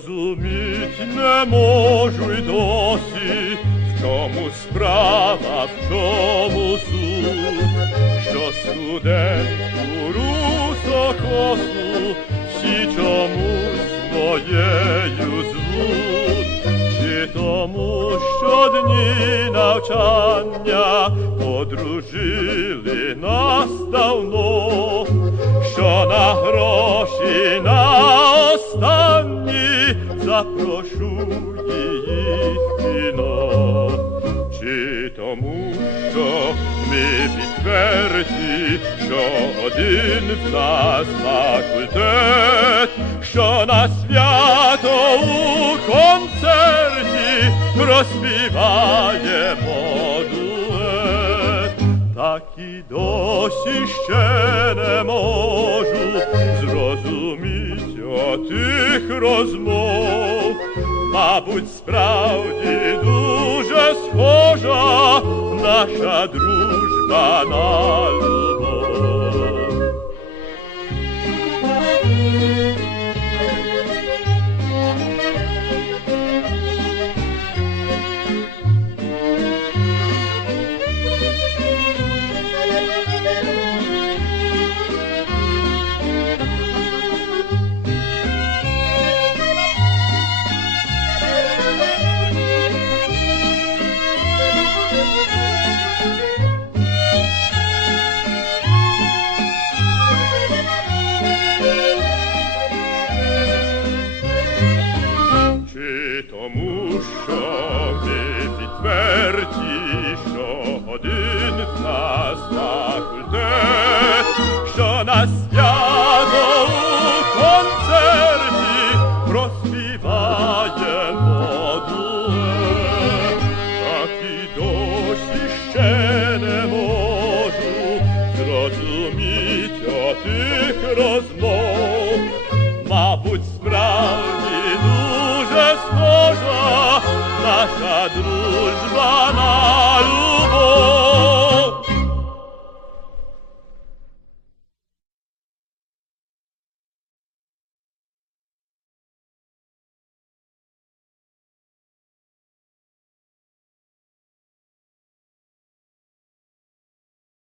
зрозуміть не можу й досі, в чому справа, в чому суть, що студентку русокосу всі чомусь моєю звуть, чи тому, що дні навчання подружили нас давно, запрошу її в кіно, чи тому, що ми відверті, що один в нас факультет, що на свято у концерті розспіваємо дует, так і досі ще не можу зрозуміть отих розмов. Мабуть, справді дуже схожа наша дружба на Басяно у концерті проспіває модуе, так і досі ще не можу зрозуміть отих розмов, мабуть, справді дуже схожа наша дружба. на